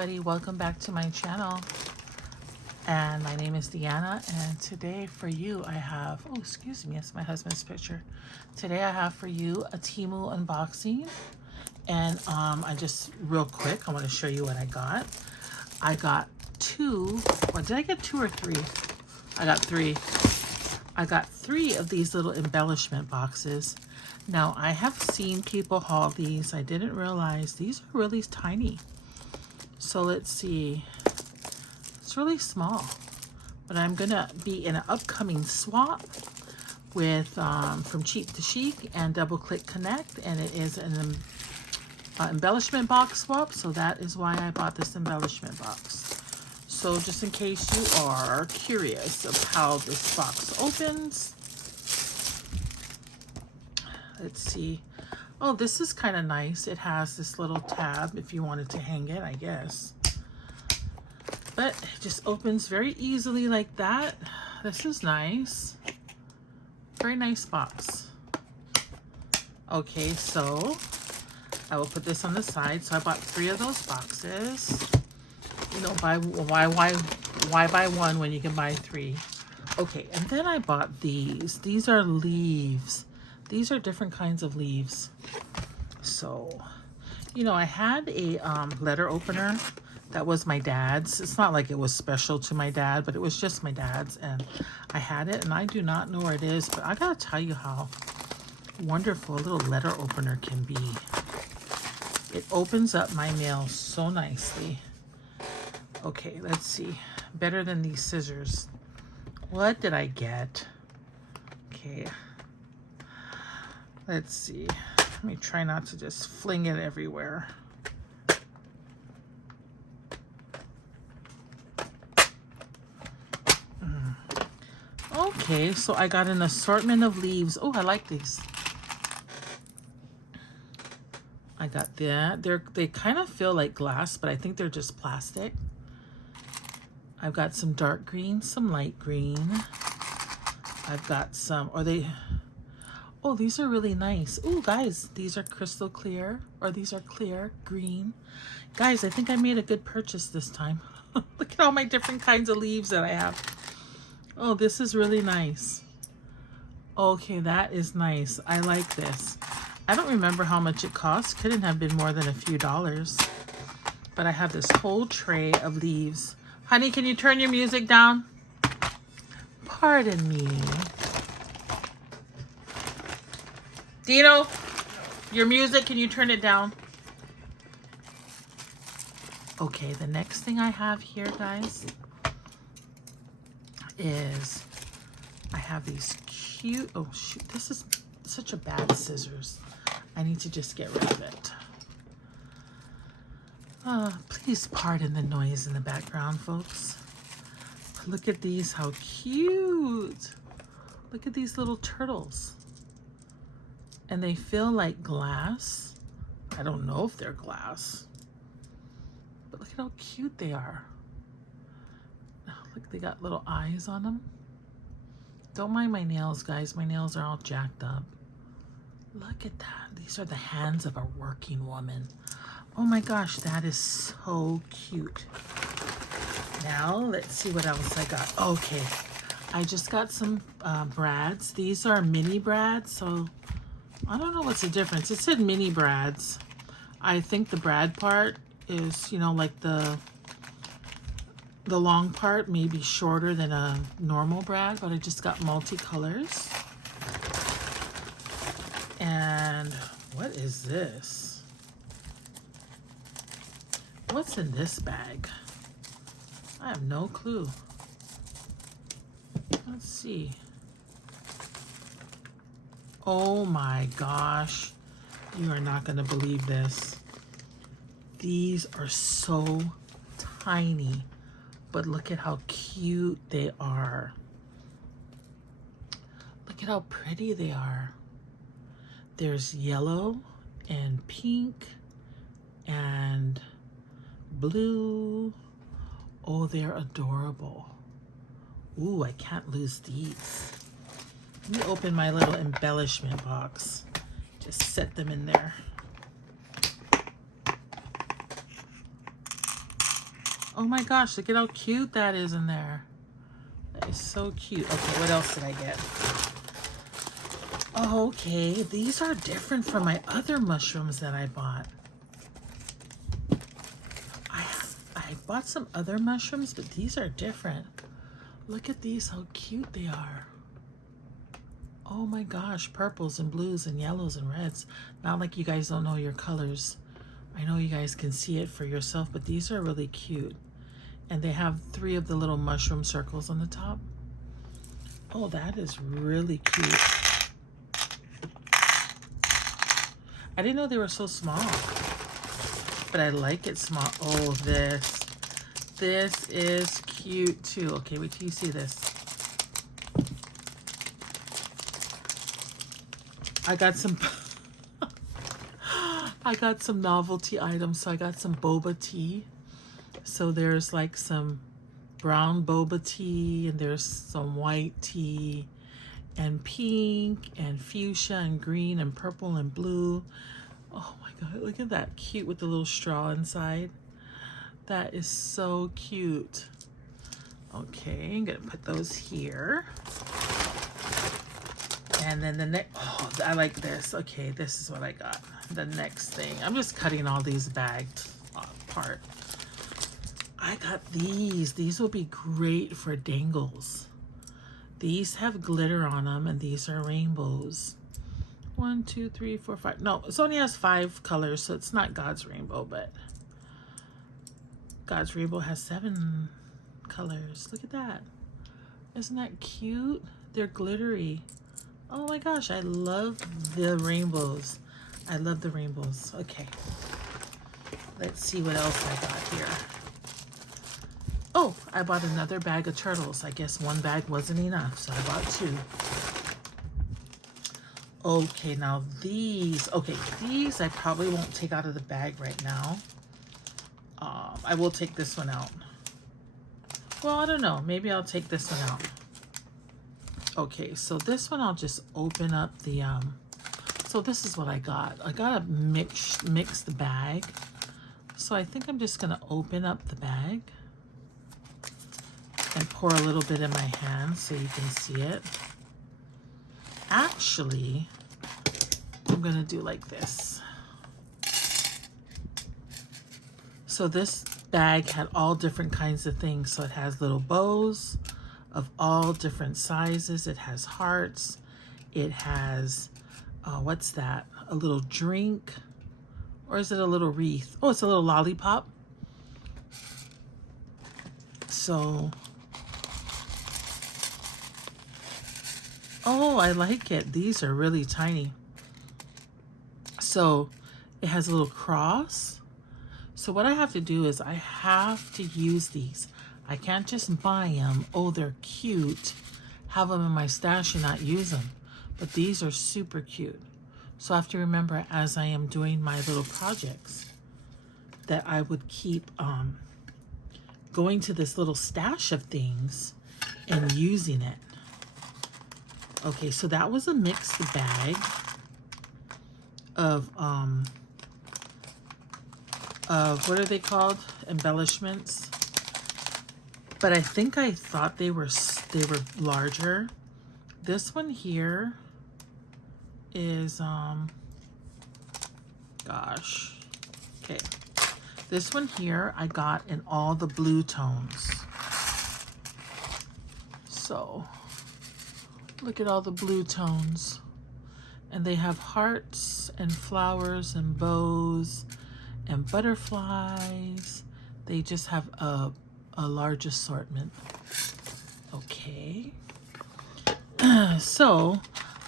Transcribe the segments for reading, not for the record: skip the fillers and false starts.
everybody, welcome back to my channel. And my name is Deanna, and today for you I have, oh excuse me, it's my husband's picture. Today I have for you a Temu unboxing. And I just real quick, I want to show you what I got. I got two, or did I get two or three? I got three. I got three of these little embellishment boxes. Now I have seen people haul these. I didn't realize these are really tiny. So let's see. It's really small, but I'm gonna be in an upcoming swap with from Cheap to Chic and Double Click Connect, and it is an embellishment box swap. So that is why I bought this embellishment box. So just in case you are curious of how this box opens, let's see. Oh, this is kind of nice. It has this little tab if you wanted to hang it, I guess. But it just opens very easily like that. This is nice. Very nice box. Okay, so I will put this on the side. So I bought three of those boxes. You know, why buy one when you can buy three? Okay, and then I bought these. These are leaves. These are different kinds of leaves. So, you know, I had a letter opener that was my dad's. It's not like it was special to my dad, but it was just my dad's, and I had it, and I do not know where it is, but I gotta tell you how wonderful a little letter opener can be. It opens up my mail so nicely. Okay, let's see. Better than these scissors. What did I get? Okay. Let's see. Let me try not to just fling it everywhere. Okay, so I got an assortment of leaves. Oh, I like these. I got that. They kind of feel like glass, but I think they're just plastic. I've got some dark green, some light green. I've got some, oh, these are really nice. Oh, guys, these are crystal clear, or these are clear green. Guys, I think I made a good purchase this time. Look at all my different kinds of leaves that I have. Oh, this is really nice. Okay, that is nice. I like this. I don't remember how much it cost. Couldn't have been more than a few dollars. But I have this whole tray of leaves. Honey, can you turn your music down? Pardon me. Dino, your music, can you turn it down? Okay, the next thing I have here, guys, is I have these cute, oh shoot, this is such a bad scissors. I need to just get rid of it. Please pardon the noise in the background, folks. Look at these, how cute. Look at these little turtles. And they feel like glass. I don't know if they're glass. But look at how cute they are. Look, they got little eyes on them. Don't mind my nails, guys. My nails are all jacked up. Look at that. These are the hands of a working woman. Oh my gosh, that is so cute. Now, let's see what else I got. Okay, I just got some brads. These are mini brads, so I don't know what's the difference. It said mini brads. I think the brad part is, you know, like the long part may be shorter than a normal brad, but I just got multicolors. And what is this? What's in this bag? I have no clue. Let's see. Oh my gosh. You are not going to believe this. These are so tiny, but look at how cute they are. Look at how pretty they are. There's yellow and pink and blue. Oh, they're adorable. Ooh, I can't lose these. Let me open my little embellishment box. Just set them in there. Oh my gosh, look at how cute that is in there. That is so cute. Okay, what else did I get? Oh, okay, these are different from my other mushrooms that I bought. I bought some other mushrooms, but these are different. Look at these, how cute they are. Oh my gosh, purples and blues and yellows and reds. Not like you guys don't know your colors. I know you guys can see it for yourself, but these are really cute. And they have 3 of the little mushroom circles on the top. Oh, that is really cute. I didn't know they were so small, but I like it small. Oh, this is cute too. Okay, wait till you see this. I got some I got some novelty items. So I got some boba tea. So there's like some brown boba tea, and there's some white tea, and pink and fuchsia and green and purple and blue. Oh my god, look at that, cute with the little straw inside. That is so cute. Okay, I'm gonna put those here. And then the next, oh, I like this. Okay, this is what I got. The next thing, I'm just cutting all these bags apart. I got these. These will be great for dangles. These have glitter on them, and these are rainbows. 1, 2, 3, 4, 5. No, it only has 5 colors, so it's not God's rainbow, but God's rainbow has 7 colors. Look at that. Isn't that cute? They're glittery. Oh my gosh, I love the rainbows. I love the rainbows. Okay. Let's see what else I got here. Oh, I bought another bag of turtles. I guess one bag wasn't enough, so I bought 2. Okay, now these I probably won't take out of the bag right now. I will take this one out. Well, I don't know. Maybe I'll take this one out. Okay, so this one I'll just open up the, so this is what I got. I got a mixed bag. So I think I'm just going to open up the bag and pour a little bit in my hand so you can see it. Actually, I'm going to do like this. So this bag had all different kinds of things. So it has little bows of all different sizes. It has hearts. It has, what's that? A little drink. Or is it a little wreath? Oh, it's a little lollipop. So, oh, I like it. These are really tiny. So it has a little cross. So what I have to do is I have to use these. I can't just buy them. Oh, they're cute. Have them in my stash and not use them. But these are super cute. So I have to remember as I am doing my little projects that I would keep going to this little stash of things and using it. Okay, so that was a mixed bag of what are they called? Embellishments. But I think I thought they were larger. This one here is gosh. Okay. This one here I got in all the blue tones. So look at all the blue tones. And they have hearts and flowers and bows and butterflies. They just have a large assortment. Okay. So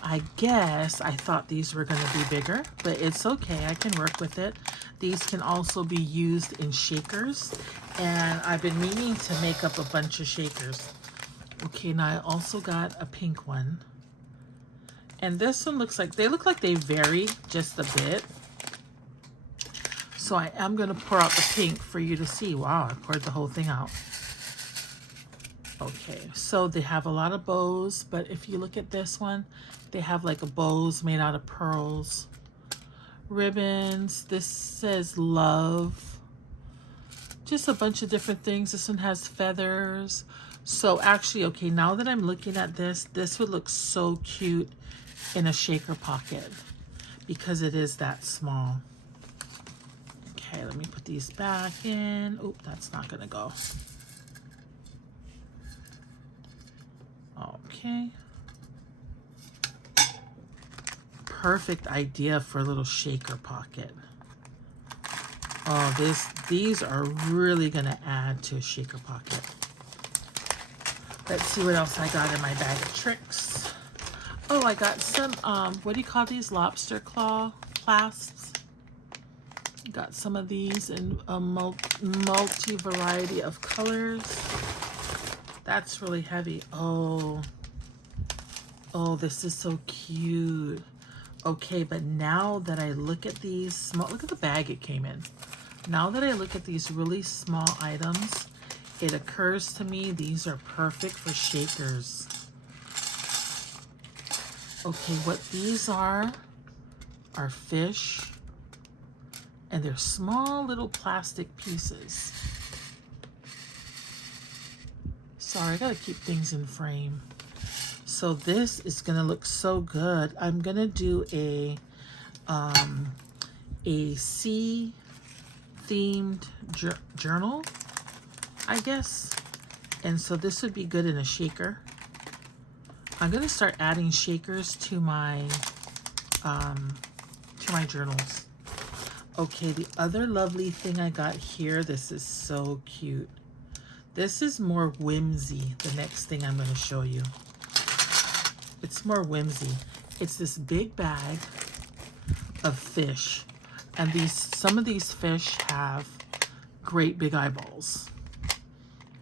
I guess I thought these were going to be bigger, but it's okay. I can work with it. These can also be used in shakers, and I've been meaning to make up a bunch of shakers. Okay, now I also got a pink one. And this one looks like, they look like they vary just a bit. So I am going to pour out the pink for you to see. Wow, I poured the whole thing out. Okay, so they have a lot of bows, but if you look at this one, they have like a bows made out of pearls. Ribbons, this says love. just a bunch of different things. This one has feathers. So actually, okay, now that I'm looking at this, this would look so cute in a shaker pocket because it is that small. Okay, let me put these back in. Oop, that's not gonna go. Okay. Perfect idea for a little shaker pocket. Oh, these are really gonna add to a shaker pocket. Let's see what else I got in my bag of tricks. Oh, I got some, what do you call these? Lobster claw clasps. Got some of these in a multi-variety of colors. That's really heavy. Oh, this is so cute. Okay, but now that I look at these small, look at the bag it came in. Now that I look at these really small items, it occurs to me these are perfect for shakers. Okay, what these are fish, and they're small little plastic pieces. Sorry, I gotta keep things in frame. So this is gonna look so good. I'm gonna do a sea themed journal, I guess. And so this would be good in a shaker. I'm gonna start adding shakers to my journals. Okay, the other lovely thing I got here, this is so cute. This is more whimsy, the next thing I'm gonna show you. It's more whimsy. It's this big bag of fish. And some of these fish have great big eyeballs.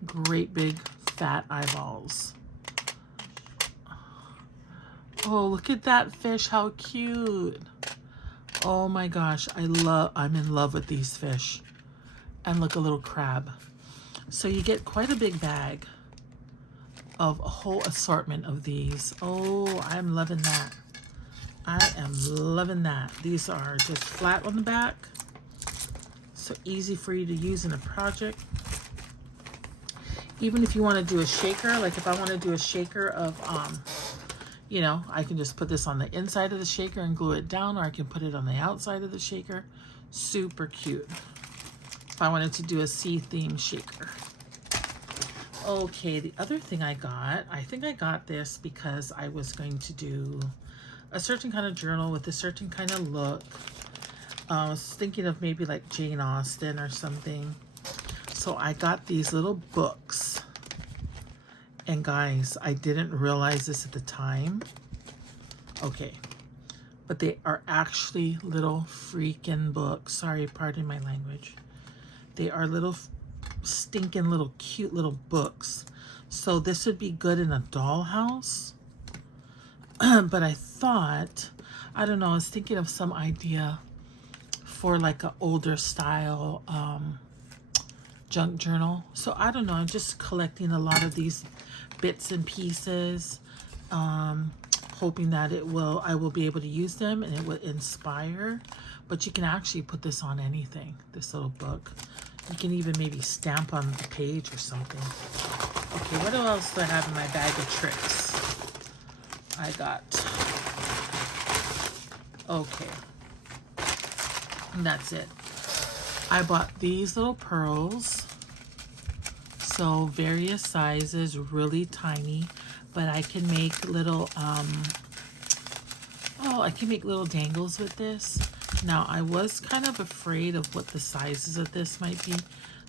Great big fat eyeballs. Oh, look at that fish, how cute. Oh my gosh, I'm in love with these fish. And look, a little crab. So you get quite a big bag of a whole assortment of these. Oh, I'm loving that. I am loving that. These are just flat on the back. So easy for you to use in a project. Even if you want to do a shaker, like if I want to do a shaker of, you know, I can just put this on the inside of the shaker and glue it down, or I can put it on the outside of the shaker. Super cute. If I wanted to do a sea theme shaker. Okay, the other thing I think I got this because I was going to do a certain kind of journal with a certain kind of look. I was thinking of maybe like Jane Austen or something. So I got these little books. And guys, I didn't realize this at the time. Okay. But they are actually little freaking books. Sorry, pardon my language. They are little stinking little cute little books. So this would be good in a dollhouse. But I thought, I don't know, I was thinking of some idea for like an older style junk journal. So I don't know, I'm just collecting a lot of these bits and pieces, hoping that I will be able to use them and it will inspire. But you can actually put this on anything, this little book. You can even maybe stamp on the page or something. Okay, what else do I have in my bag of tricks? I got, okay, and that's it. I bought these little pearls. So various sizes, really tiny, but I can make little, I can make little dangles with this. Now, I was kind of afraid of what the sizes of this might be.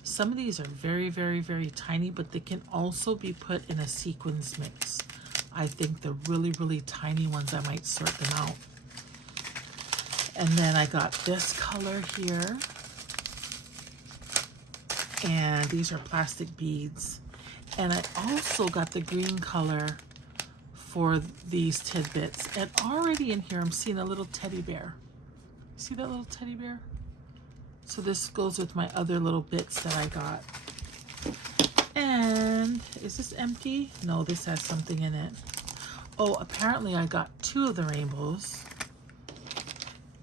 Some of these are very, very, very tiny, but they can also be put in a sequins mix. I think the really, really tiny ones, I might sort them out. And then I got this color here. And these are plastic beads. And I also got the green color for these tidbits. And already in here, I'm seeing a little teddy bear. See that little teddy bear? So this goes with my other little bits that I got. And is this empty? No, this has something in it. Oh, apparently I got 2 of the rainbows.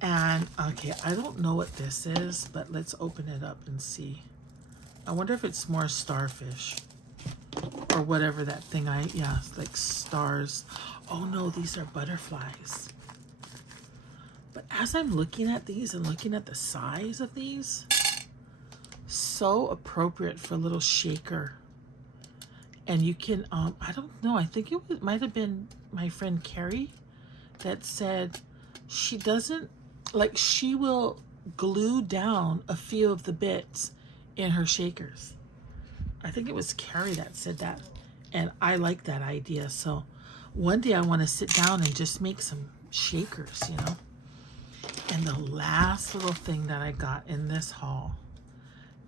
And okay, I don't know what this is, but let's open it up and see. I wonder if it's more starfish or whatever that thing yeah, like stars. Oh no, these are butterflies. But as I'm looking at these and looking at the size of these, so appropriate for a little shaker. And you can, I don't know, I think it might have been my friend Carrie that said she doesn't, like, she will glue down a few of the bits in her shakers. I think it was Carrie that said that. And I like that idea. So one day I want to sit down and just make some shakers, you know. And the last little thing that I got in this haul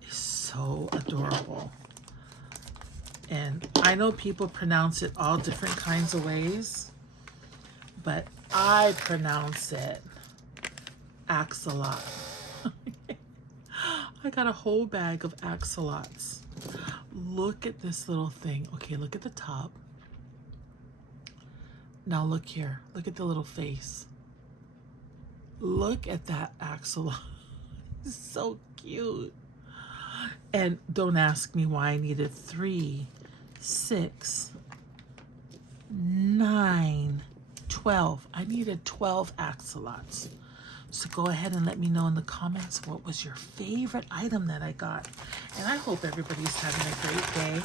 is so adorable. And I know people pronounce it all different kinds of ways, but I pronounce it axolot. I got a whole bag of axolots. Look at this little thing. Okay, look at the top. Now look here. Look at the little face. Look at that axolot. It's so cute. And don't ask me why I needed 3, 6, 9, 12. I needed 12 axolots. So go ahead and let me know in the comments what was your favorite item that I got. And I hope everybody's having a great day.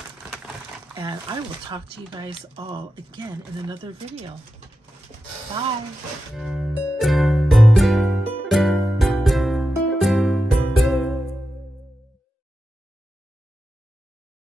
And I will talk to you guys all again in another video. Bye.